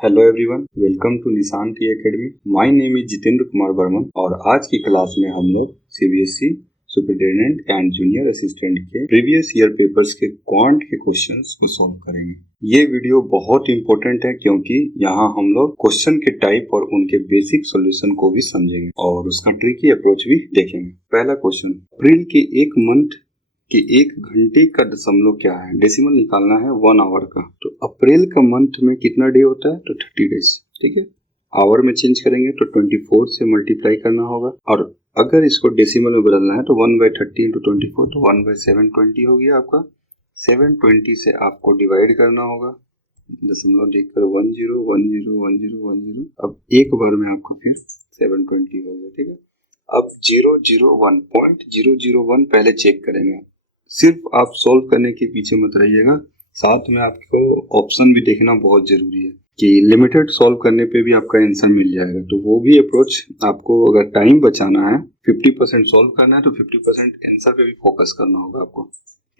Hello everyone, welcome to Nishan T Academy. My name is Jitendra Kumar Barman और आज की क्लास में हम लोग CBSE superintendent and junior assistant के प्रीवियस ईयर पेपर्स के क्वांट के क्वेश्चंस को सॉल्व करेंगे। ये वीडियो बहुत इंपॉर्टेंट है क्योंकि यहाँ हम लोग क्वेश्चन के टाइप और उनके बेसिक सॉल्यूशन को भी समझेंगे और उसका ट्रिकी अप्रोच भी देखेंगे। पहला क्वेश्चन, अप्रैल के एक मंथ कि एक घंटे का दशमलव क्या है, डेसिमल निकालना है 1 आवर का। तो अप्रैल का मंथ में कितना डे होता है, तो 30 डेज। ठीक है, आवर में चेंज करेंगे तो 24 से मल्टीप्लाई करना होगा और अगर इसको डेसिमल में बदलना है तो 1/30 इंटू 24 तो 1/720 हो गया आपका। 720 से आपको डिवाइड करना होगा, दशमलव देखकर 10 10 10 10। अब एक बार में आपको फिर 720 हो गया। ठीक है, अब 001.001 पहले चेक करेंगे। सिर्फ आप सॉल्व करने के पीछे मत रहिएगा, साथ में आपको ऑप्शन भी देखना बहुत जरूरी है कि लिमिटेड सॉल्व करने पे भी आपका आंसर मिल जाएगा। तो वो भी अप्रोच आपको, अगर टाइम बचाना है, 50% सॉल्व करना है तो 50% आंसर पे भी फोकस करना होगा आपको।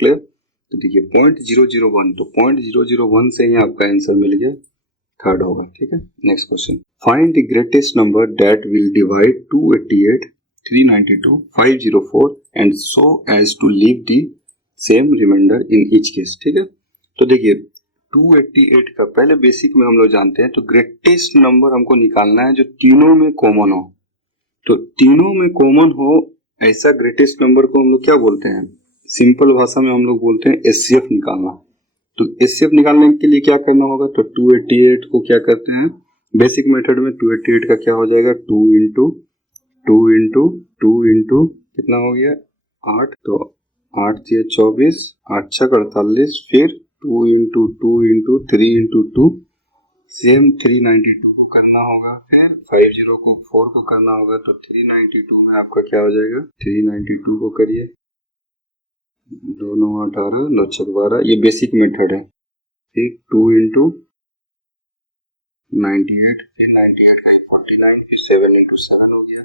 क्लियर? तो देखिए 0.001, तो 0.001 से ही आपका आंसर मिल गया, थर्ड होगा। ठीक है, next question, find the greatest number that will divide 288, 392, 504 and so as to leave the same remainder in each case. ठीक है, तो देखिए 288 का पहले बेसिक में हम लोग जानते हैं, तो ग्रेटेस्ट नंबर हमको निकालना है जो तीनों में कॉमन हो। तो तीनों में कॉमन हो ऐसा ग्रेटेस्ट नंबर को हम लोग क्या बोलते हैं, सिंपल भाषा में हम लोग बोलते हैं एचसीएफ निकालना। तो एचसीएफ निकालने के लिए क्या करना होगा, तो 288 को क्या करते हैं, बेसिक मेथड में 288 का क्या हो जाएगा, 2 इंटू कितना हो गया 8, तो 8 से 24, 8 छक 48, फिर 2 इंटू 3 इंटू 2, सेम 392 को करना होगा, फिर 50 को 4 को करना होगा। तो 392 में आपका क्या हो जाएगा, 392 को करिए, 2 9 18, 9 छक 12, ये बेसिक मेथड है। फिर 2 इंटू 98, फिर 98 का 49, फिर 7 इंटू 7 हो गया।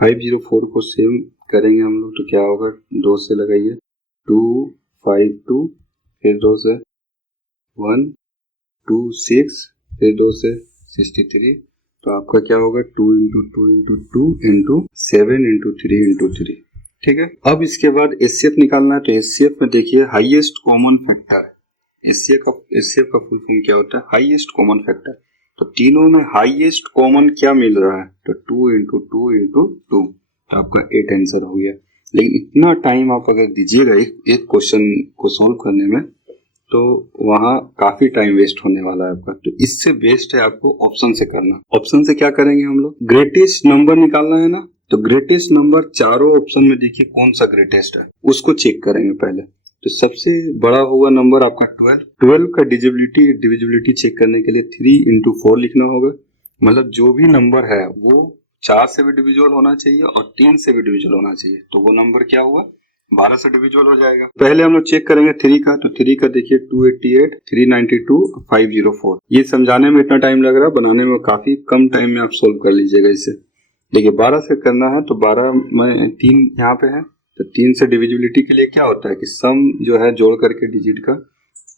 504 को सेम करेंगे हम लोग, तो क्या होगा, 2 से लगाइए, 252, फिर 2 से 126, फिर 2 से 63। तो आपका क्या होगा, 2 इंटू 7 इंटू 3। ठीक है, अब इसके बाद एचसीएफ निकालना है। तो एचसीएफ में देखिए हाईएस्ट कॉमन फैक्टर, एचसीएफ का फुल फॉर्म क्या होता है, हाईएस्ट कॉमन फैक्टर। तो तीनों में हाईएस्ट कॉमन क्या मिल रहा है, तो 2 इंटू 2, तो आपका 8 आंसर हो गया। लेकिन इतना टाइम आप अगर दीजिएगा एक क्वेश्चन को सोल्व करने में, तो वहाँ काफी टाइम वेस्ट होने वाला है आपका। तो इससे बेस्ट है आपको ऑप्शन से करना। ऑप्शन से क्या करेंगे हम लोग, ग्रेटेस्ट नंबर निकालना है ना, तो ग्रेटेस्ट नंबर चारों ऑप्शन में देखिए कौन सा ग्रेटेस्ट है, उसको चेक करेंगे पहले। तो सबसे बड़ा होगा नंबर आपका 12 का डिविजिबिलिटी चेक करने के लिए 3 इंटू 4 लिखना होगा। मतलब जो भी नंबर है वो 4 से भी डिविजिबल होना चाहिए और 3 से भी डिविजिबल होना चाहिए। तो वो नंबर क्या हुआ, 12 से डिविजिबल हो जाएगा। पहले हम लोग चेक करेंगे 3 का, तो 3 का देखिए 288, 392, 504। ये समझाने में इतना टाइम लग रहा है, बनाने में काफी कम टाइम में आप सोल्व कर लीजिएगा इसे। देखिए 12 से करना है, तो 12 में 3 यहाँ पे है, तो 3 से डिविजिबिलिटी के लिए क्या होता है कि सम जो है जोड़ करके डिजिट का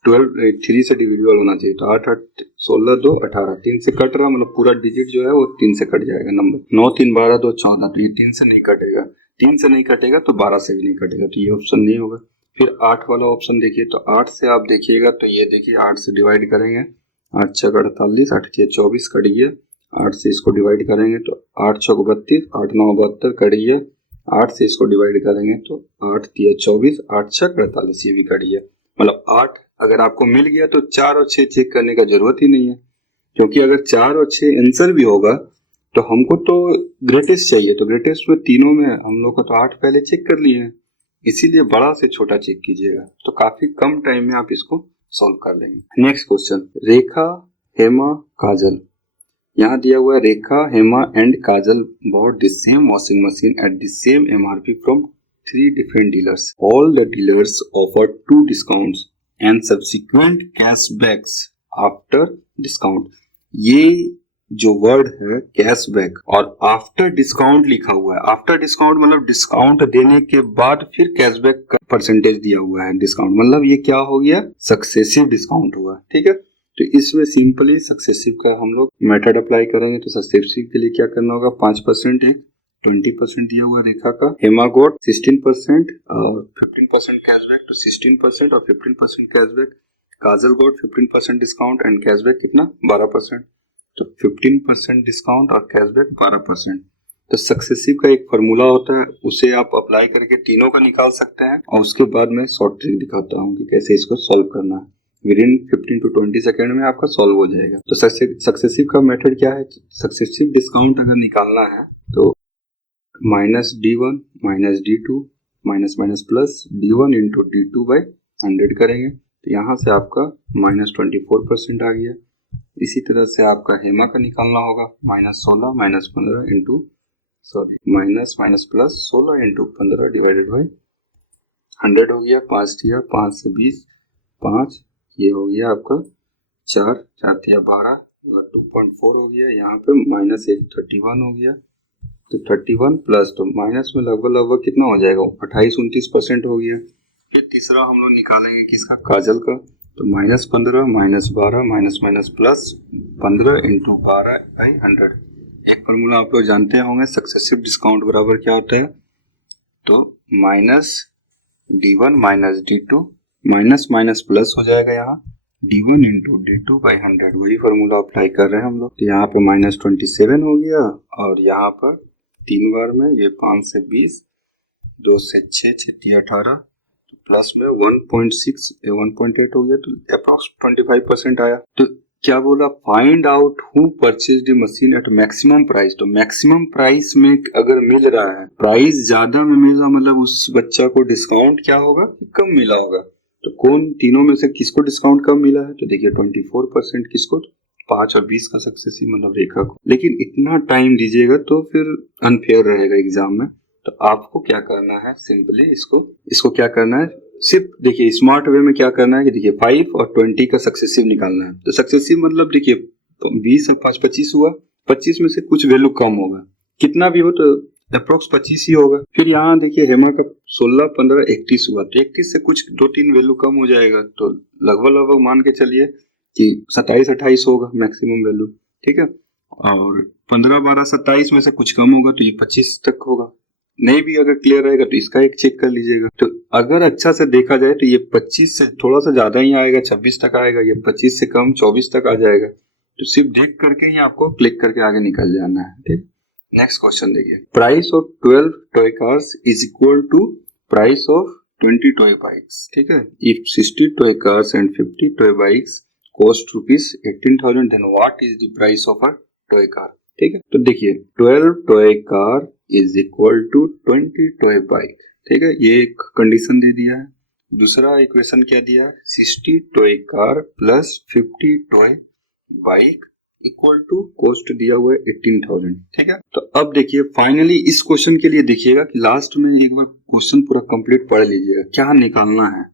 3 से डिविजिबल होना चाहिए। तो 8 8 16 2 18, 3 से कट रहा, मतलब पूरा डिजिट जो है वो 3 से कट जाएगा नंबर। 9 3 12 2 14, तो ये 3 से नहीं कटेगा, 3 से नहीं कटेगा तो 12 से भी नहीं कटेगा, तो ये ऑप्शन नहीं होगा। फिर 8 वाला ऑप्शन देखिए, तो 8 से आप देखिएगा, तो ये देखिए 8 से डिवाइड करेंगे, 8 छक 48, 8 6 24 कट गया। 8 से इसको डिवाइड करेंगे तो 8 छक 32, 8 9 72 कट गया। 8 से इसको डिवाइड करेंगे तो 8 3 24, 8 छक 48, ये भी कट गया। मतलब 8 अगर आपको मिल गया तो 4 और 6 चेक करने का जरूरत ही नहीं है, क्योंकि अगर 4 और 6 आंसर भी होगा तो हमको तो ग्रेटेस्ट चाहिए। तो ग्रेटेस्ट में तीनों में हम लोग का तो 8 पहले चेक कर लिए हैं, इसीलिए बड़ा से छोटा चेक कीजिएगा, तो काफी कम टाइम में आप इसको सॉल्व कर लेंगे। Next question, Rekha, Hema, Kajal. यहाँ दिया हुआ है Rekha, Hema and Kajal bought the same washing machine at the same MRP from 3 different dealers. All the dealers offered 2 discounts and subsequent cashbacks after discount. ये जो वर्ड है कैशबैक और आफ्टर डिस्काउंट लिखा हुआ है, आफ्टर डिस्काउंट मतलब डिस्काउंट देने के बाद फिर कैशबैक का परसेंटेज दिया हुआ है डिस्काउंट, मतलब ये क्या हो गया, सक्सेसिव डिस्काउंट हुआ। ठीक है, तो इसमें सिंपली सक्सेसिव का हम लोग मेथड अप्लाई करेंगे। तो सक्सेसिव के लिए क्या करना होगा, 5% एक 20% दिया हुआ रेखा का, हेमागोट 16% और 15% कैशबैक, तो 16% और 15% cashback, Kajal got 15% discount and cashback कितना 12%, तो 15% डिस्काउंट और कैशबैक 12%। तो सक्सेसिव का एक फार्मूला होता है, उसे आप अप्लाई करके तीनों का निकाल सकते हैं और उसके बाद मैं शॉर्ट ट्रिक दिखाता हूँ कि कैसे इसको सॉल्व करना है। विद इन 15 to 20 सेकेंड में आपका सॉल्व हो जाएगा। तो सक्सेसिव का मेथड क्या है, सक्सेसिव डिस्काउंट अगर निकालना है तो -D1 -D2 minus plus D1 into D2 by 100 करेंगे, तो यहाँ से आपका -24% आ गया। इसी तरह से आपका हेमा का निकालना होगा, -16 -15 into minus plus 16 into 15 divided by 100 हो गया, 5 दिया 5 से 20 5, ये हो गया आपका 4 दिया 12 मतलब 2.4 हो गया। यहाँ पे -1 31 हो गया, तो 31 प्लस तो माइनस में लगभग कितना हो जाएगा, 28-29% हो गया। फिर तीसरा हम लोग निकालेंगे किसका, काजल का, तो -15 -12 माइनस प्लस 15 इंटू 12 बाई 100। एक फॉर्मूला आप लोग जानते होंगे, सक्सेसिव डिस्काउंट बराबर क्या होता है, तो -D1 -D2 माइनस प्लस हो जाएगा यहाँ D1 इंटू D2 बाई 100, वही फॉर्मूला अप्लाई कर रहे हैं हम लोग। तो यहाँ पे -27 हो गया और यहाँ पर 3 बार में ये 5 से 20 2 से 6 6 18 प्लस में 1.6 1.8 हो गया, तो अप्रॉक्स 25% आया। तो क्या बोला, find out who purchase the machine eight maximum price. तो मैक्सिमम प्राइस में अगर मिल रहा है, प्राइस ज्यादा में मिल रहा मतलब उस बच्चा को डिस्काउंट क्या होगा, कम मिला होगा। तो कौन तीनों में से किसको डिस्काउंट कम मिला है, तो देखिए 24% किसको, 5 और 20 का सक्सेसिव मतलब रेखा को। लेकिन इतना टाइम दीजिएगा तो फिर अनफेयर रहेगा एग्जाम में। तो आपको क्या करना है, सिंपली इसको क्या करना है, सिर्फ देखिए स्मार्ट वे में क्या करना है कि देखिए 5 और 20 का सक्सेसिव निकालना है। तो सक्सेसिव मतलब देखिए 20 और 5 25 हुआ, 25 में से कुछ वैल्यू कम होगा, कितना भी हो तो अप्रोक्स 25 ही होगा। फिर यहाँ देखिए हेमा का 16 15 31 हुआ, तो 31 से कुछ 2-3 वैल्यू कम हो जाएगा, तो लगभग मान के चलिए कि 27 28 होगा मैक्सिमम वैल्यू, ठीक है। और 15 12 27 में से कुछ कम होगा तो ये 25 तक होगा। नहीं भी अगर क्लियर रहेगा तो इसका एक चेक कर लीजिएगा। तो अगर अच्छा से देखा जाए तो ये 25 से थोड़ा सा ज्यादा ही आएगा, 26 तक आएगा, ये 25 से कम 24 तक आ जाएगा। तो सिर्फ देख करके ही आपको क्लिक करके आगे निकल जाना है, ठीक। नेक्स्ट क्वेश्चन देखिए, price of 12 toy cars is equal to price of 20 toy bikes, ठीक है। If 60 toy cars and 50 toy bikes cost ₹18,000 then what is the price of a toy car, ठीक है। तो देखिए 12 toy car is equal to 20 toy bike, ठीक है, ये एक कंडीशन दे दिया है। दूसरा इक्वेशन क्या दिया, 60 toy car plus 50 toy bike equal to cost दिया हुआ है 18,000, ठीक है। तो अब देखिए फाइनली इस क्वेश्चन के लिए देखिएगा कि लास्ट में एक बार क्वेश्चन पूरा कंप्लीट पढ़ लीजिएगा, क्या निकालना है।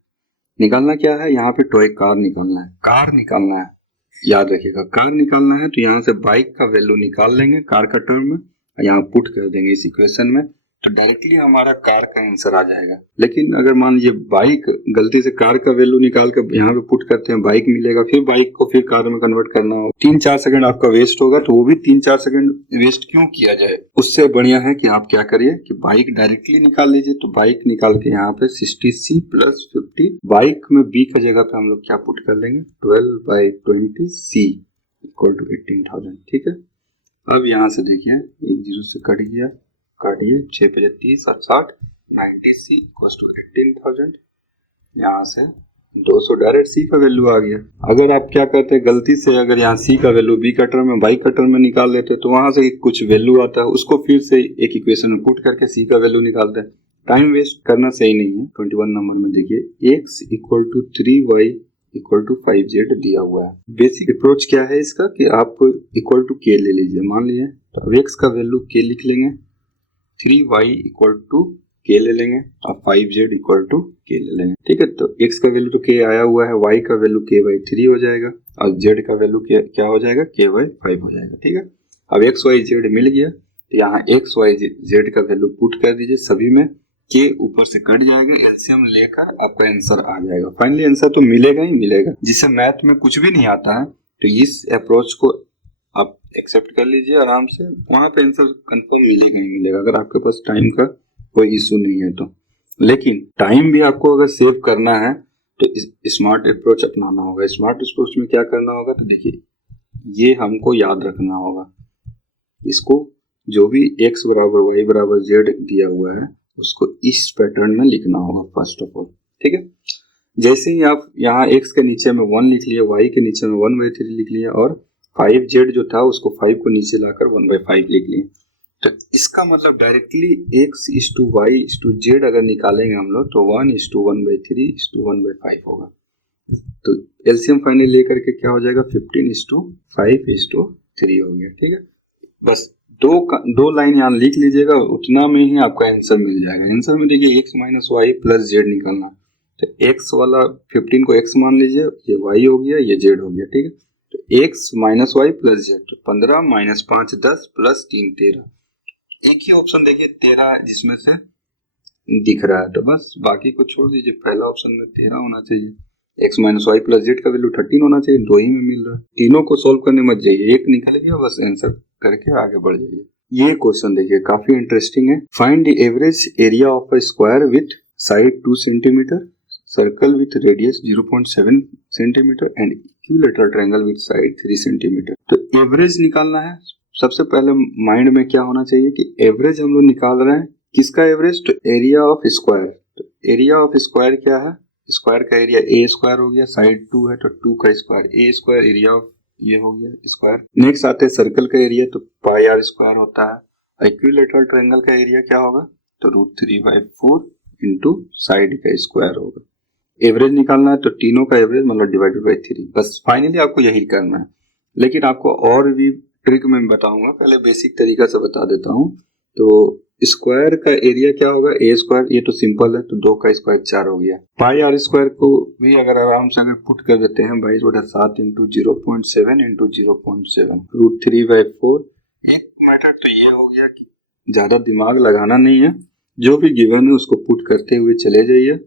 निकालना क्या है, यहाँ पे टॉय कार निकालना है, कार निकालना है, याद रखिएगा कार निकालना है। तो यहाँ से बाइक का वैल्यू निकाल लेंगे कार का टर्म में, यहाँ पुट कर देंगे इस इक्वेशन में, तो डायरेक्टली हमारा कार का आंसर आ जाएगा। लेकिन अगर मान लीजिए बाइक गलती से कार का वैल्यू निकाल कर यहाँ पे पुट करते हैं, बाइक मिलेगा, फिर बाइक को फिर कार में कन्वर्ट करना हो, 3-4 सेकंड आपका वेस्ट होगा। तो वो भी 3-4 सेकंड वेस्ट क्यों किया जाए, उससे बढ़िया है कि आप क्या करिए कि बाइक डायरेक्टली निकाल लीजिए। तो बाइक निकाल के यहाँ पे 60C प्लस 50, बाइक में बी का जगह पे हम लोग क्या पुट कर लेंगे, 12/20C इक्वल टू 18,000, ठीक है। अब यहाँ से देखिए एक जीरो से कट गया, काटिए 6 × 30 और 60 90C इक्वल टू 18,000। यहाँ से 200 डायरेक्ट सी का वैल्यू आ गया। अगर आप क्या करते हैं गलती से अगर यहाँ सी का वैल्यू बी का टर्म में बाई का टर्म में निकाल लेते तो वहां से कुछ वैल्यू आता है, उसको फिर से एक इक्वेशन में पुट करके सी का वैल्यू निकालते हैं। टाइम वेस्ट करना सही नहीं है। 21 नंबर में देखिए x equal to 3y equal to 5z दिया हुआ है। बेसिक अप्रोच क्या है इसका कि आप इक्वल टू k ले लीजिए, मान लीजिए तो अब x का वैल्यू k लिख लेंगे, 3y इक्वल टू k ले लेंगे और 5z इक्वल टू k ले लेंगे, ठीक है। तो x का वैल्यू तो k आया हुआ है, y का वैल्यू k/3 हो जाएगा और z का वैल्यू क्या हो जाएगा, k/5 हो जाएगा, ठीक है। अब x y z मिल गया तो यहाँ x y z का वैल्यू पुट कर दीजिए सभी में, के ऊपर से कट जाएगा, एलसीएम लेकर आपका आंसर आ जाएगा। फाइनली आंसर तो मिलेगा ही मिलेगा। जिसे मैथ में कुछ भी नहीं आता है तो इस अप्रोच को आप एक्सेप्ट कर लीजिए आराम से, वहां पे आंसर कंफर्म मिलेगा ही मिलेगा, अगर आपके पास टाइम का कोई इशू नहीं है तो। लेकिन टाइम भी आपको अगर सेव करना है तो स्मार्ट अप्रोच अपनाना होगा। स्मार्ट अप्रोच में क्या करना होगा, तो देखिए ये हमको याद रखना होगा, इसको जो भी x बराबर y बराबर z दिया हुआ है उसको इस पैटर्न में लिखना होगा फर्स्ट ऑफ ऑल, ठीक है। जैसे ही आप यहाँ x के नीचे में 1 लिख लिया, y के नीचे में 1/3 लिख लिया और 5z जो था उसको 5 को नीचे लाकर 1/5 लिख लिया, तो इसका मतलब directly x is to y is to z अगर निकालेंगे हम लोग तो 1 is to 1/3 is to 1/5 होगा। तो एलसीएम फाइनली लेकर के क्या हो जाएगा, 15 is to 5 is to 3 हो गया, ठीक है। बस दो लाइन यहाँ लिख लीजिएगा, उतना में ही आपका आंसर मिल जाएगा। आंसर में देखिए x minus Y plus Z निकालना, तो x वाला 15 को x मान लीजिए, ये y हो गया, ये z हो गया, ठीक है। तो x minus Y plus Z, तो 15 माइनस 5 10 प्लस 3 13, एक ही ऑप्शन देखिए 13 जिसमें से दिख रहा है, तो बस बाकी को छोड़ दीजिए। पहला ऑप्शन में 13 होना चाहिए, x minus Y plus Z का वैल्यू 13 होना चाहिए, दो ही में मिल रहा है। तीनों को सोल्व करने मत जाइए, एक निकल गया बस आंसर करके आगे बढ़ जाइए। ये क्वेश्चन देखिए काफी इंटरेस्टिंग है। Find the average area of a square with side 2 centimetre, circle with radius 0.7 centimetre and equilateral triangle with side 3 centimetre. तो एवरेज निकालना है। सबसे पहले माइंड में क्या होना चाहिए कि एवरेज हम लोग निकाल रहे हैं, किसका एवरेज, तो एरिया ऑफ स्क्वायर। तो एरिया ऑफ स्क्वायर क्या है, स्क्वायर का एरिया ए स्क्वायर हो गया, साइड 2 है तो 2 का square, A square area of ये हो गया स्क्वायर। नेक्स्ट आते हैं सर्कल का एरिया, तो पाई आर स्क्वायर होता है। इक्विलैटरल ट्रायंगल का एरिया क्या होगा, तो √3/4 इंटू साइड का स्क्वायर होगा। एवरेज निकालना है तो तीनों का एवरेज मतलब डिवाइडेड बाई 3, बस फाइनली आपको यही करना है। लेकिन आपको और भी ट्रिक में बताऊंगा, पहले बेसिक तरीका से बता देता हूँ। तो स्क्वायर का एरिया क्या होगा, ए स्क्वायर, ये तो सिंपल है, तो 2 का स्क्वायर 4 हो गया। पाई आर स्क्वायर को भी अगर आराम से अगर पुट कर देते हैं 22/7 इंटू 0.7 इंटू 0.7 √3/4। एक मैटर तो ये हो गया कि ज्यादा दिमाग लगाना नहीं है, जो भी गिवन है उसको पुट करते हुए चले जाइए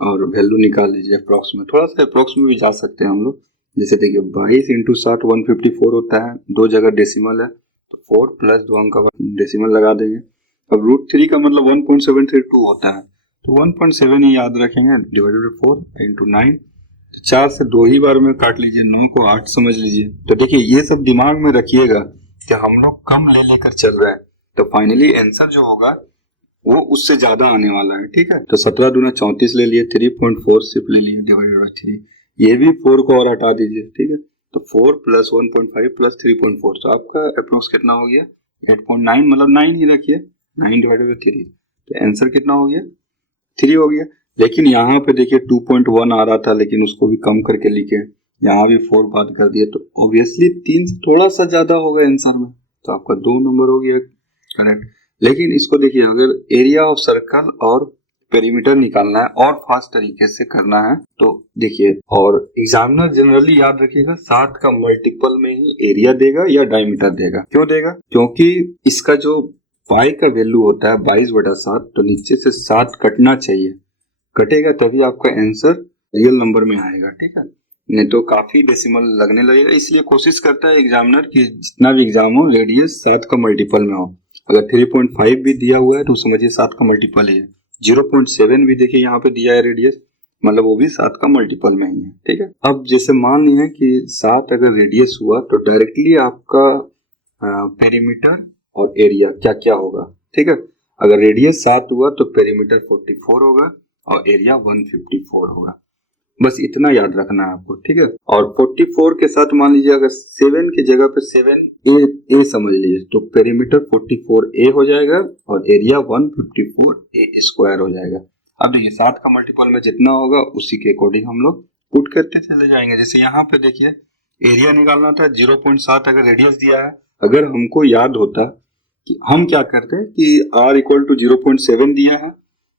और वैल्यू निकाल लीजिए। अप्रोक्स में थोड़ा सा अप्रोक्स में भी जा सकते हैं हम लोग। जैसे देखिए 22 इंटू 60 154 होता है, दो जगह डेसिमल है तो 4 प्लस 2 अंक का डेसिमल लगा देंगे। अब √3 का मतलब 1.732 होता है, तो 1.7 ही याद रखेंगे, डिवाइडेड बाई 4 इंटू 9, 4 से 2 ही बार में काट लीजिए, 9 को 8 समझ लीजिए। तो देखिए ये सब दिमाग में रखिएगा कि हम लोग कम ले लेकर चल रहे हैं, तो फाइनली आंसर जो होगा वो उससे ज्यादा आने वाला है, ठीक है। तो 17 दूना 34 ले लिए, 3.4 सिर्फ ले लिए डिवाइडेड बाई 3, ये भी 4 को और हटा दीजिए, ठीक है। तो 4 प्लस 1.5 प्लस 3.4, तो आपका अप्रोक्स कितना हो गया 8.9, मतलब 9 ही रखिए, 9 डिवाइडेड बाई 3, तो आंसर कितना हो गया 3 हो गया। लेकिन यहाँ पे देखिए 2.1 आ रहा था, लेकिन उसको भी कम करके लिखे, यहाँ भी 4 बात कर दिए, तो ऑब्वियसली 3 से थोड़ा सा ज्यादा होगा आंसर में, तो आपका 2 नंबर हो गया करेक्ट। लेकिन इसको देखिए अगर एरिया ऑफ सर्कल और पेरीमीटर निकालना है और फास्ट तरीके से करना है तो देखिए, और एग्जामिनर जनरली याद रखिएगा 7 का मल्टीपल में ही एरिया देगा या डायमीटर देगा। क्यों देगा, क्योंकि इसका जो पाई का वैल्यू होता है 22/7, तो नीचे से 7 कटना चाहिए, कटेगा तभी आपका आंसर रियल नंबर में आएगा, ठीक है। नहीं तो काफी डेसिमल लगने लगेगा, इसलिए कोशिश करता है एग्जामिनर कि जितना भी एग्जाम हो रेडियस 7 का मल्टीपल में हो। अगर 3.5 भी दिया हुआ है तो समझिए 7 का मल्टीपल ही है। 0.7 भी देखिए यहाँ पे दिया है रेडियस, मतलब वो भी 7 का मल्टीपल में ही है, ठीक है। अब जैसे मान लिया कि 7 अगर रेडियस हुआ तो डायरेक्टली आपका पेरीमीटर और एरिया क्या क्या होगा, ठीक है। अगर रेडियस 7 हुआ तो पेरीमीटर 44 होगा और एरिया 154 होगा, बस इतना याद रखना है आपको, ठीक है। और 44 के साथ मान लीजिए अगर 7 की जगह पे 7a समझ लीजिए तो पेरीमीटर 44a हो जाएगा और एरिया 154a स्क्वायर हो जाएगा। अब देखिए 7 का मल्टीपल में जितना होगा उसी के अकॉर्डिंग हम लोग पुट करते चले जाएंगे। जैसे यहाँ पे देखिए एरिया निकालना था 0.7, अगर रेडियस दिया है, अगर हमको याद होता कि हम क्या करते हैं कि r इक्वल टू 0.7 दिया है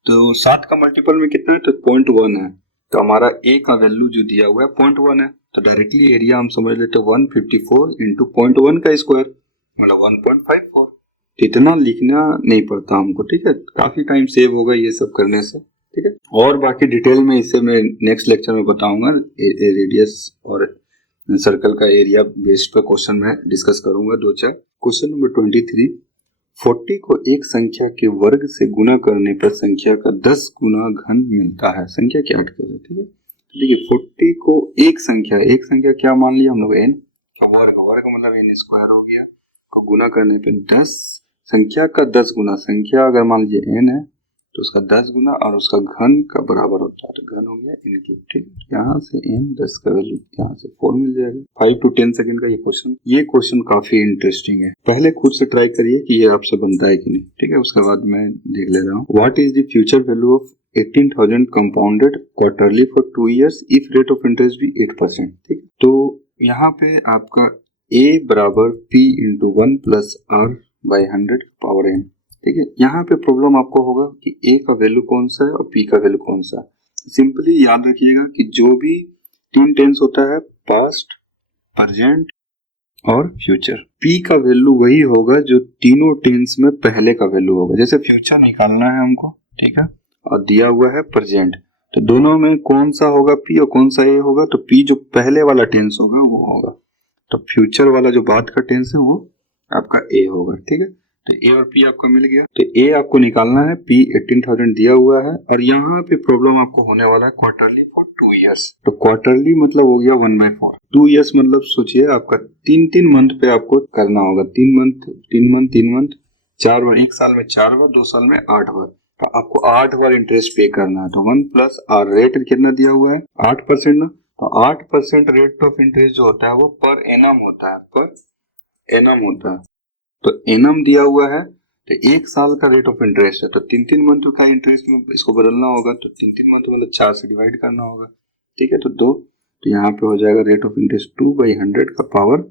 तो 7 का मल्टीपल में कितना है तो 0.1 है, तो हमारा a का वैल्यू जो दिया हुआ है 0.1 है, तो डायरेक्टली एरिया हम समझ लेते हैं 154 इंटू 0.1 का स्क्वायर मतलब 1.54। तो इतना लिखना नहीं पड़ता हमको, ठीक है, काफी टाइम सेव होगा ये सब करने से, ठीक है। और बाकी डिटेल में इसे मैं नेक्स्ट लेक्चर में बताऊंगा, रेडियस और सर्कल का एरिया बेस्ड पर क्वेश्चन में डिस्कस करूंगा 2-4। क्वेश्चन नंबर 23, 40 को एक संख्या के वर्ग से गुना करने पर संख्या का 10 गुना घन मिलता है, संख्या क्या करें, ठीक है। देखिए 40 को एक संख्या क्या मान लिया हम लोग, n का वर्ग मतलब n स्क्वायर हो गया, को गुना करने पे 10 संख्या का 10 गुना, संख्या अगर मान लीजिए n है तो उसका 10 गुना और उसका घन का बराबर होता है, तो घन हो गया n क्यूब, ठीक है। यहाँ से n 10 का वैल्यू यहाँ से 4 मिल जाएगा। 5 to 10 सेकंड का ये क्वेश्चन काफी इंटरेस्टिंग है, पहले खुद से ट्राई करिए कि ये आपसे बनता है कि नहीं, ठीक है। उसके बाद मैं देख ले रहा हूँ। What is the future value of 18,000 compounded quarterly for 2 years if rate of interest भी 8%, ठीक है। तो यहाँ पे आपका a बराबर p into 1 plus r by 100 power n, ठीक है। यहाँ पे प्रॉब्लम आपको होगा कि a का वैल्यू कौन सा है और p का वैल्यू कौन सा है। सिंपली याद रखिएगा कि जो भी 3 टेंस होता है, पास्ट, प्रेजेंट और फ्यूचर, p का वैल्यू वही होगा जो तीनों टेंस में पहले का वैल्यू होगा। जैसे फ्यूचर निकालना है हमको, ठीक है, और दिया हुआ है प्रेजेंट, तो दोनों में कौन सा होगा p और कौन सा a होगा, तो p जो पहले वाला टेंस होगा वो होगा, तो फ्यूचर वाला जो बाद का टेंस है वो आपका a होगा, ठीक है। तो a और p आपको मिल गया, तो a आपको निकालना है, p 18,000 दिया हुआ है, और यहाँ पे प्रॉब्लम आपको होने वाला है क्वार्टरली फॉर 2 years। तो क्वार्टरली मतलब हो गया 1/4, 2 years मतलब सोचिए आपका 3 मंथ पे आपको करना होगा, 3 मंथ 4 बार, 1 साल में 4 बार, 2 साल में 8 बार, तो आपको 8 बार इंटरेस्ट पे करना है। तो 1 प्लस आर, रेट कितना दिया हुआ है 8% ना, तो 8% रेट ऑफ इंटरेस्ट जो होता है वो पर एनम होता है, तो एनम दिया हुआ है, तो 1 साल का रेट ऑफ इंटरेस्ट है, तो 3 मंथ का इंटरेस्ट में इसको बदलना होगा, तो 3 मंथ मतलब 4 से डिवाइड करना होगा, ठीक है। तो 2, तो यहाँ पे हो जाएगा रेट ऑफ इंटरेस्ट 2/100 का पावर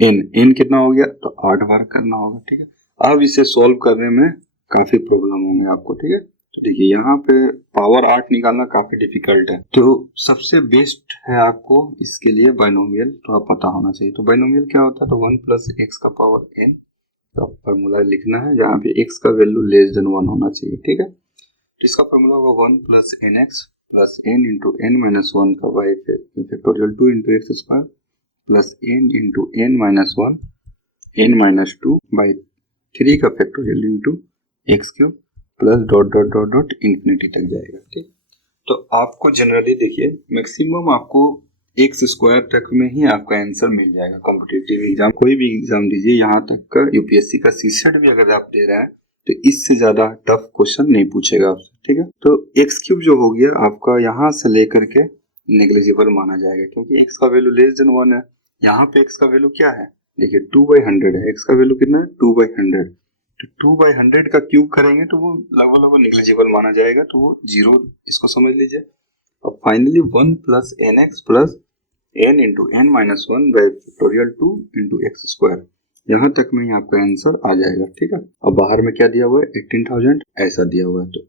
n कितना हो गया, तो 8 बार करना होगा, ठीक है। अब इसे सॉल्व करने में काफी प्रॉब्लम होंगे आपको, ठीक है। तो देखिए यहाँ पे पावर 8 निकालना काफी डिफिकल्ट है, तो सबसे बेस्ट है आपको इसके लिए बाइनोमियल तो पता होना चाहिए। तो बाइनोमियल क्या होता है, तो 1 प्लस एक्स का पावर n का फॉर्मूला लिखना है, जहाँ पे x का वैल्यू लेस देन 1 होना चाहिए, ठीक है। तो इसका फॉर्मूला होगा 1 plus nx plus n into n minus 1 का y factorial 2 into x square plus n into n minus 1 n minus 2 by 3 का factorial into x cube plus dot dot dot dot infinity तक जाएगा, ठीक। तो आपको generally देखिए maximum आपको x square तक में ही आपका आंसर मिल जाएगा। कॉम्पिटिटिव एग्जाम, कोई भी एग्जाम दीजिए, यहाँ तक का यूपीएससी का सीसेट भी अगर आप दे रहे हैं तो इससे ज्यादा टफ क्वेश्चन नहीं पूछेगा आपसे, ठीक है। तो एक्स क्यूब जो हो गया आपका यहाँ से लेकर के नेग्लिजिबल माना जाएगा, क्योंकि एक्स का वैल्यू लेस देन 1 है। यहाँ पे एक्स का वैल्यू क्या है, देखिए 2/100 है, एक्स का वैल्यू कितना है 2/100, तो 2/100 का क्यूब करेंगे तो वो लगभग नेग्लिजिबल माना जाएगा, तो वो 0, इसको समझ लीजिए। अब finally 1 plus nx plus n into n minus 1 by factorial 2 into x square, यहाँ तक में ही आपका आंसर आ जाएगा, ठीक है। अब बाहर में क्या दिया हुआ है 18,000 ऐसा दिया हुआ है, तो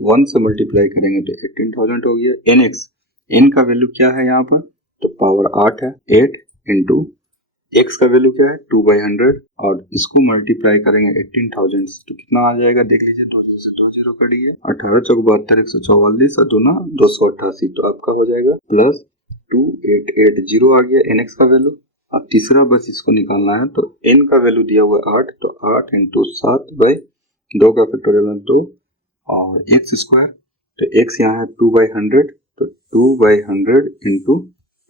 1 से मल्टीप्लाई करेंगे तो 18,000 हो गया। nx, n का वैल्यू क्या है यहाँ पर, तो पावर 8 है, 8 इंटू x का वैल्यू क्या है 2/100, और इसको मल्टीप्लाई करेंगे 18,000 से, तो कितना आ जाएगा देख लीजिए, 2 0 से 2 0 कटिए, 18 चौक 72, 144 और 2 ना 288, तो आपका हो जाएगा प्लस 2880 आ गया nx का वैल्यू। अब तीसरा बस इसको निकालना है, तो n का वैल्यू दिया हुआ है 8, तो 8 इंटू 7 बाई 2 का फैक्टोरियल 2 और एक्स स्क्वायर, तो x यहाँ है 2/100, तो 2/100 इंटू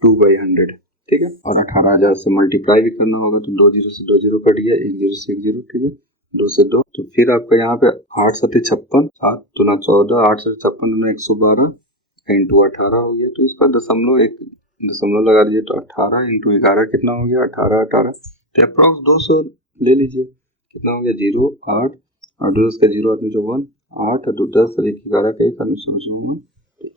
2/100, ठीक है। और 18,000 से मल्टीप्लाई भी करना होगा, तो 2 0 से 2 0 कट गया, 1 0 से 1 0, ठीक है, 2 से 2, तो फिर आपका यहाँ पे 8 7 56, 7 2 14, 8 से 56 112 इंटू 18 हो गया, तो इसका दशमलव लगा दीजिए, तो 18 इंटू 11 कितना हो गया 18, तो अप्रॉक्स 200 ले लीजिए, कितना हो गया 0 8 और 2 का 0 8 में 1 8 2 10 और 1 11 का 1 955,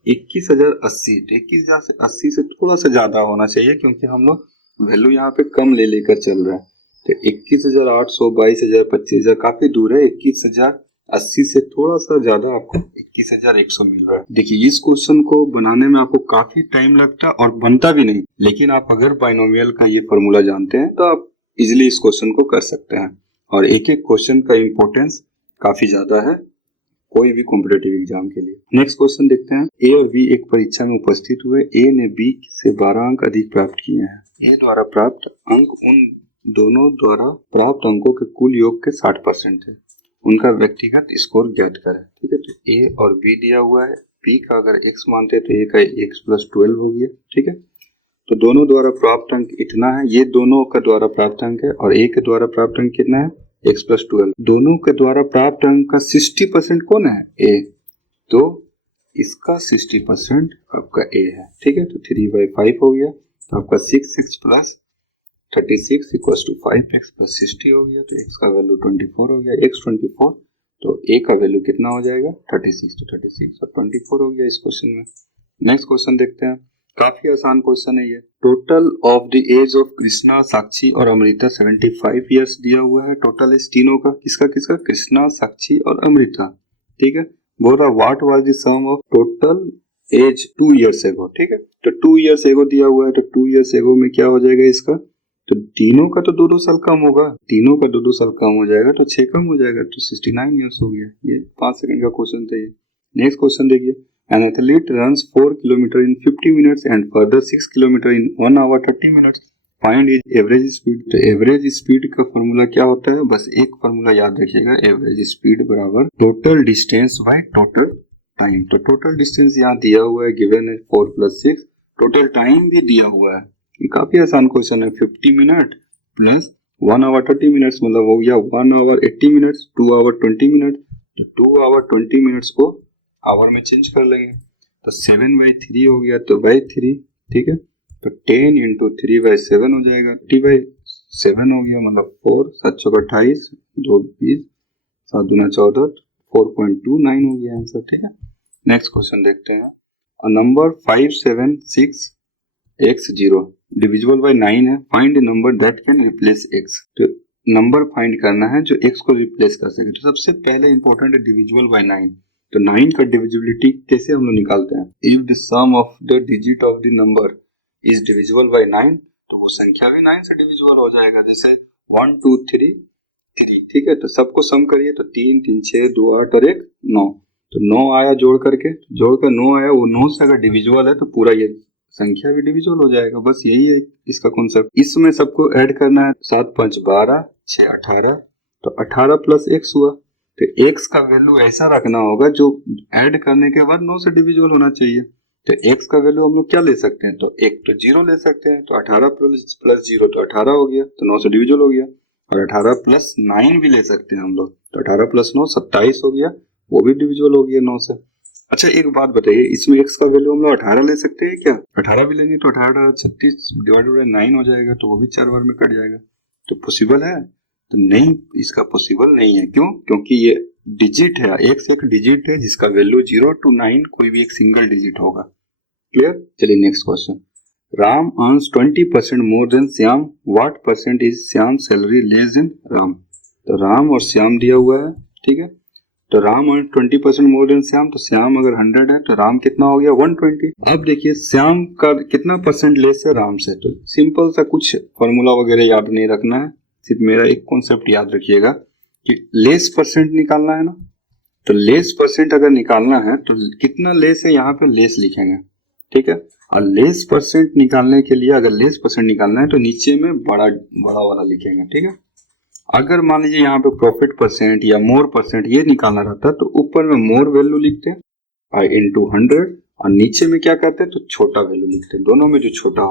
21,080, तो 21,080 से थोड़ा सा ज्यादा होना चाहिए, क्योंकि हम लोग वैल्यू यहाँ पे कम ले लेकर चल रहे हैं, तो 21,800 22,000 25,000 काफी दूर है, 21,080 से थोड़ा सा ज्यादा आपको 21,100 मिल रहा है। देखिए इस क्वेश्चन को बनाने में आपको काफी टाइम लगता है और बनता भी नहीं, लेकिन आप अगर बाइनोमियल का ये फॉर्मूला जानते हैं तो आप इजिली इस क्वेश्चन को कर सकते हैं। और एक एक क्वेश्चन का इम्पोर्टेंस काफी ज्यादा है कोई भी कॉम्पिटेटिव एग्जाम के लिए। नेक्स्ट क्वेश्चन देखते हैं। ए और बी एक परीक्षा में उपस्थित हुए। ए ने बी से 12 अंक अधिक प्राप्त किए हैं। ए द्वारा प्राप्त अंक उन दोनों द्वारा प्राप्त अंकों के कुल योग के 60% है। उनका व्यक्तिगत स्कोर ज्ञात करें। ठीक है, तो ए और बी दिया हुआ है। बी का अगर x मानते हैं तो ए का x + 12 हो गया। ठीक है, तो दोनों द्वारा प्राप्त अंक इतना है, ये दोनों का द्वारा प्राप्त अंक है, और ए के द्वारा प्राप्त अंक कितना है x + 12। दोनों के द्वारा प्राप्त अंक का 60% कौन है? ए, तो इसका 60% आपका ए है। ठीक है, तो 3/5 हो गया, तो आपका 6x + 36 = 5x + 60 हो गया, तो x का वैल्यू 24 हो गया। x 24, तो a का वैल्यू कितना हो जाएगा? 36, तो 36 और 24 हो गया इस क्वेश्चन में। नेक्स्ट क्वेश्चन देखते हैं। काफी आसान क्वेश्चन है ये। Total of the age of Krishna, Sakshi और अमृता 75 ईयर्स दिया हुआ है। टोटल एज तीनों का, किसका किसका? कृष्णा, साक्षी और अमृता। ठीक है, बोल रहा what was the sum of total age 2 years ago. ठीक है, तो 2 ईयर्स एगो दिया हुआ है, तो 2 ईयर्स एगो में क्या हो जाएगा इसका? तो तीनों का तो 2-2 साल कम होगा, तीनों का 2-2 साल कम हो जाएगा, तो 6 कम हो जाएगा, तो 69 ईयर्स हो गया। ये 5 सेकंड का क्वेश्चन था ये। नेक्स्ट क्वेश्चन देखिए। An athlete runs 4 km in 50 minutes and further 6 km in 1 hour 30 minutes. Find his average speed. तो एवरेज स्पीड का फॉर्मूला क्या होता है? बस एक फॉर्मूला याद रखिएगा, एवरेज स्पीड बराबर total distance by total time. तो टोटल डिस्टेंस यहाँ दिया हुआ है, गिवन है 4 + 6। टोटल टाइम भी दिया हुआ है, ये काफी आसान क्वेश्चन है। 50 मिनट प्लस 1 hour 30 minutes मतलब हो गया 1 hour 80 minutes, 2 hour 20 minutes। तो 2 hour 20 minutes को आवर में चेंज कर लेंगे, तो 7/3 हो गया, तो by 3। ठीक है, तो 10 × 3/7 हो जाएगा, 3/7 हो गया, मतलब 4, 7 × 28, 2 20, 7 दूना 14, 4.29 हो गया आंसर। ठीक है, नेक्स्ट क्वेश्चन देखते हैं। A number 576x0 divisible by 9 है। Find the number that can replace x। तो नंबर फाइंड करना है जो x को रिप्लेस कर सके। तो सबसे पहले इंपॉर्टेंट है डिविजिबल बाय 9। तो 9 का डिविजिबिलिटी कैसे हम लोग निकालते हैं? If the sum of the digit of the number is divisible by 9, तो वो संख्या भी 9 से डिविजिबल हो जाएगा। जैसे 1 2 3 3। ठीक है, तो सबको सम करिए, तो 3 3 6 2 8 और 1 9। तो 9 आया जोड़कर 9 आया, वो 9 से अगर डिविजिबल है तो पूरा ये संख्या भी डिविजिबल हो जाएगा। बस यही है इसका कॉन्सेप्ट। इसमें सबको ऐड करना है। 7 5 12, 6 18, तो 18 + x हुआ। तो x का वैल्यू ऐसा रखना होगा जो ऐड करने के बाद 9 से डिविजिबल होना चाहिए। तो x का वैल्यू हम लोग क्या ले सकते हैं? तो एक तो 0 ले सकते हैं, तो 18 + 0 तो 18 हो गया, तो 9 से डिविजिबल हो गया। और 18 + 9 भी ले सकते हैं हम लोग, तो 18 + 9 27 हो गया, वो भी डिविजिबल हो गया 9 से। अच्छा एक बात बताइए, इसमें x का वैल्यू हम लोग 18 ले सकते हैं क्या? 18 भी लेंगे तो 18 36 / 9 हो जाएगा, तो वो भी 4 बार में कट जाएगा। तो पॉसिबल है? तो नहीं, इसका पॉसिबल नहीं है। क्यों? क्योंकि ये डिजिट है, x एक डिजिट है जिसका वैल्यू 0 to 9 कोई भी एक सिंगल डिजिट होगा। क्लियर? चलिए next question. Ram earns 20% more than Shyam, what % is Shyam salary less than Ram. तो राम और श्याम दिया हुआ है। ठीक है, तो Ram earn 20% more than Shyam, तो श्याम अगर 100 है तो राम कितना हो गया? 120। अब देखिए श्याम का कितना % लेस है राम से। तो सिंपल सा कुछ फॉर्मूला वगैरह याद नहीं रखना है, सिर्फ मेरा एक कॉन्सेप्ट याद रखिएगा कि लेस % निकालना है ना। तो लेस % अगर निकालना है तो कितना लेस है, यहाँ पे लेस लिखेंगे। ठीक है, और लेस % निकालने के लिए अगर लेस % निकालना है तो नीचे में बड़ा वाला लिखेंगे। ठीक है, अगर मान लीजिए यहाँ पे प्रॉफिट % या मोर % ये निकालना रहता है तो ऊपर में मोर वैल्यू लिखते हैं और इनटू 100, और नीचे में क्या कहते हैं? तो छोटा वैल्यू लिखते हैं। दोनों में जो छोटा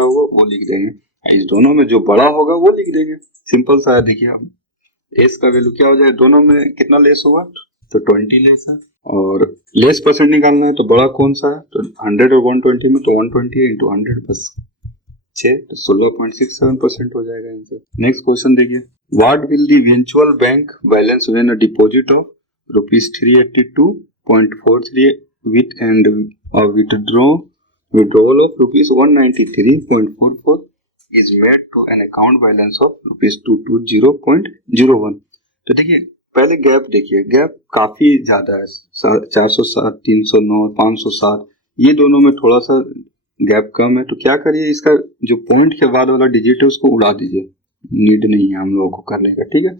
होगा वो लिख देंगे, इस दोनों में जो बड़ा होगा वो लिख देंगे। सिंपल सा है। देखिए अब एस का वैल्यू क्या हो जाए? दोनों में कितना लेस हुआ? तो 20 लेस है। और लेस % निकालना है तो बड़ा कौन सा है? तो 100 और 120 में, तो 120 इंटू 100 बस 6, तो 16.67% हो जाएगा आंसर। नेक्स्ट क्वेश्चन देखिए। What will the eventual bank balance when a deposit of ₹382.43 with and withdrawal of ₹193.44 is made to an account balance of ₹220.01। तो देखिए पहले गैप देखिए, गैप काफी ज्यादा है, 407, 309, 507, ये दोनों में थोड़ा सा गैप कम है। तो क्या करिए, इसका जो पॉइंट के बाद वाला डिजिट है उसको उड़ा दीजिए, नीड नहीं है हम लोगों को करने का, ठीक है।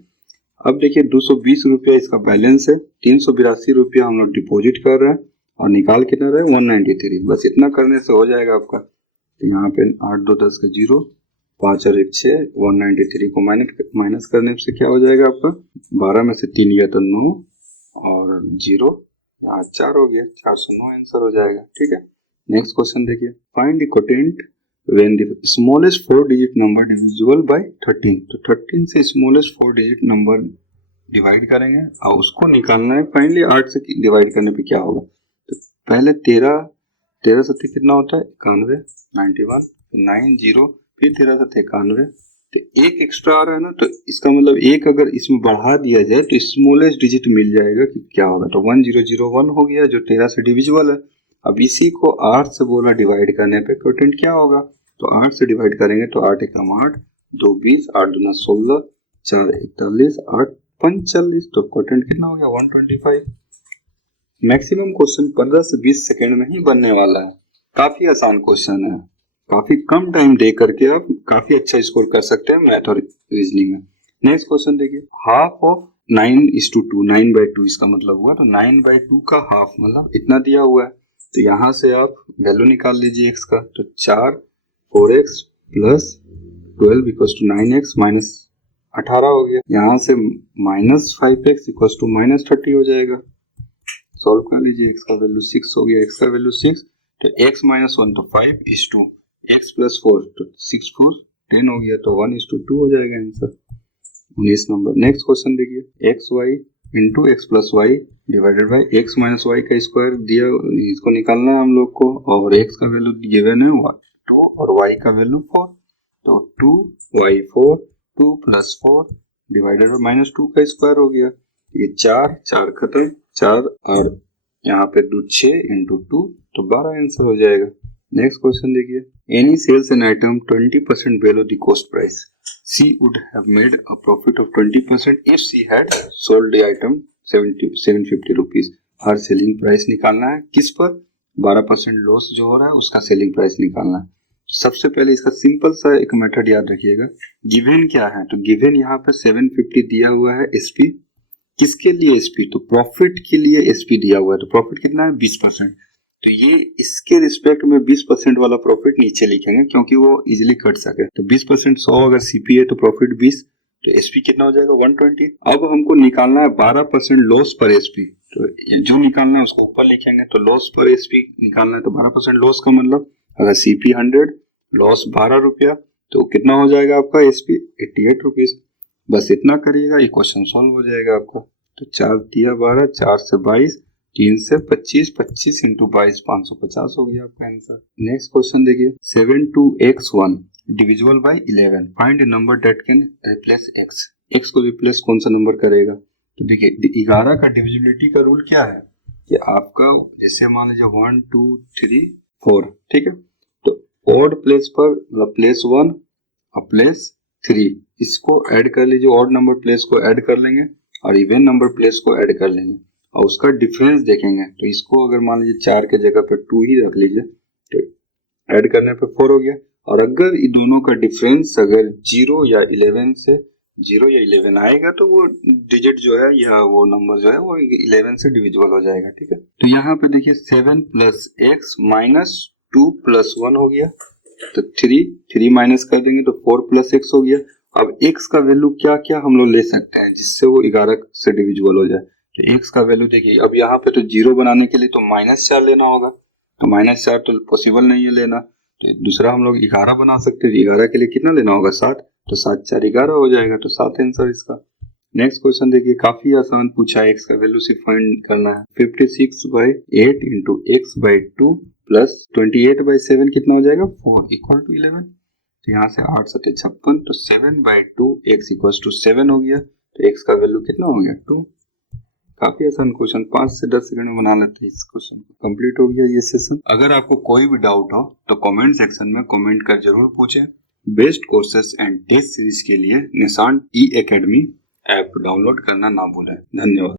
अब देखिए 220 रुपया इसका बैलेंस है, 382 रुपया हम लोग डिपॉजिट कर रहे हैं और निकाल कितना रहे 193। बस इतना करने से हो जाएगा आपका। तो यहाँ पे 8 2 10 का 0, 5 और 1 6, 193 को माइनस करने से क्या हो जाएगा आपका 12 में से 3 गया तो 9 और 0 यहाँ 4 हो गया, 409 आंसर हो जाएगा, ठीक है। नेक्स्ट क्वेश्चन देखिए, find the quotient when the smallest 4 digit number divisible by 13। तो 13 से smallest 4 digit number डिवाइड करेंगे और उसको निकालना है फाइनली 8 से डिवाइड करने पे क्या होगा। तो पहले 13 सत्ते कितना होता है 91, 91 9 0 फिर 13 सत्ते 91। तो एक एक्स्ट्रा आ रहा है ना, तो इसका मतलब एक अगर इसमें बढ़ा दिया जाए तो स्मॉलेस्ट डिजिट मिल जाएगा कि क्या होगा। तो 1001 हो गया जो 13 से डिविजिबल है। अब इसी को 8 से बोला डिवाइड करने पे क्वोटिएंट क्या होगा। तो 8 से डिवाइड करेंगे तो 8 एकम 8, 2 20, 8 दूना 16, 4 41, 8 45। तो क्वोटिएंट कितना हो गया 125। मैक्सिमम क्वेश्चन 15 से 20 सेकंड में ही बनने वाला है। काफी आसान क्वेश्चन है, काफी कम टाइम दे करके आप काफी अच्छा स्कोर कर सकते हैं मैथ और रीजनिंग में। नेक्स्ट क्वेश्चन देखिए, हाफ ऑफ 9:2, 9/2 इसका मतलब हुआ। तो 9/2 का हाफ मतलब इतना दिया हुआ है। तो यहाँ से आप वैल्यू निकाल लीजिए x का। तो 4 4x plus 12 equals to 9x minus 18 हो गया। यहाँ से minus 5x equals to minus 30 हो जाएगा। सॉल्व कर लीजिए, x का वैल्यू 6 हो गया, x का वैल्यू 6। तो x माइनस 1 तो 5 इज टू x प्लस 4 तो 6 4 10 हो गया। तो 1:2 हो जाएगा आंसर 19 नंबर। नेक्स्ट क्वेश्चन देखिए, xy into X plus Y divided by X minus Y का स्क्वायर दिया, इसको निकालना है हम लोग को। और x का वैल्यू गिवन है 2 और y का वैल्यू 4। तो 2y4 2 प्लस 4 डिवाइडेड बाई -2 का स्क्वायर हो गया। ये 4 खत्म, 4 और यहाँ पे 2 6 इंटू 2 तो 12 आंसर हो जाएगा। नेक्स्ट क्वेश्चन देखिए, Annie sells an item 20% below the cost price, she would have made a profit of 20% if she had sold the item 750 rupees। Her selling price निकालना है किस पर, 12% लॉस जो हो रहा है उसका सेलिंग प्राइस निकालना है। तो सबसे पहले इसका सिंपल सा एक मेथड याद रखिएगा। गिवन क्या है, तो गिवन यहाँ पे 750 दिया हुआ है एसपी। किसके लिए एसपी, तो प्रॉफिट के लिए एसपी दिया हुआ है। तो प्रॉफिट कितना है 20%। तो ये इसके रिस्पेक्ट में 20% वाला प्रॉफिट नीचे लिखेंगे क्योंकि वो इजीली कट सके। तो 20% 100 अगर सीपी है तो प्रॉफिट 20, तो एसपी कितना हो जाएगा 120। अब हमको निकालना है 12% लॉस पर एसपी। तो जो निकालना है उसको ऊपर लिखेंगे। तो लॉस पर एसपी निकालना है तो 12% लॉस का मतलब अगर सीपी 100 लॉस 12 रुपया तो कितना हो जाएगा आपका एसपी 88 रुपीज। बस इतना करिएगा, ये क्वेश्चन सॉल्व हो जाएगा आपका। तो 4 दिया 12, 4 से 22, 3 से 25, 25 इंटू 22 550 हो गया आपका आंसर। नेक्स्ट क्वेश्चन देखिए, 7×x1 divisible by 11, find a number that can replace x। x को रिप्लेस कौन सा नंबर करेगा। तो देखिए 11 का डिविजिबिलिटी का रूल क्या है कि आपका जैसे मान लीजिए 1 2 3 4, ठीक है। तो ऑड प्लेस पर मतलब प्लेस 1 और प्लेस 3 इसको ऐड कर लीजिए, ऑड नंबर प्लेस को ऐड कर लेंगे और इवन नंबर प्लेस को ऐड कर लेंगे और उसका डिफरेंस देखेंगे। तो इसको अगर मान लीजिए 4 के जगह पे 2 ही रख लीजिए तो ऐड करने पे 4 हो गया। और अगर इन दोनों का डिफरेंस अगर 0 या 11 आएगा तो वो डिजिट जो है या वो नंबर जो है वो 11 से डिविजिबल हो जाएगा, ठीक है। तो यहाँ पे देखिए 7 प्लस एक्स माइनस 2 प्लस 1 हो गया। तो 3 माइनस कर देंगे तो 4 प्लस एक्स हो गया। अब x का वैल्यू क्या क्या हम लोग ले सकते हैं जिससे वो 11 से डिविजिबल हो जाए। तो x का वैल्यू देखिए, अब यहाँ पे तो 0 बनाने के लिए तो -4 लेना होगा। तो -4 तो पॉसिबल नहीं है लेना। तो दूसरा हम लोग 11 बना सकते हैं। 11 के लिए कितना लेना होगा 7, तो 7 4 11 हो जाएगा। तो 7 आंसर इसका। नेक्स्ट क्वेश्चन देखिए, काफी आसान पूछा है, x का वैल्यू सिर्फ फाइंड करना है। 56/8 इंटू x/2 प्लस 28/7 कितना हो जाएगा 4 इक्वल टू 11। तो यहाँ से 8 7 56, तो 7/2 x इक्वल टू 7 हो गया। तो x का वैल्यू कितना हो गया 2। काफी आसान क्वेश्चन, 5 से 10 सेकंड में बना लेते हैं इस क्वेश्चन को। कंप्लीट हो गया ये सेशन। अगर आपको कोई भी डाउट हो तो कमेंट सेक्शन में कमेंट कर जरूर पूछें। Best courses and test series के लिए निशान ई एकेडमी ऐप डाउनलोड करना ना भूलें। धन्यवाद।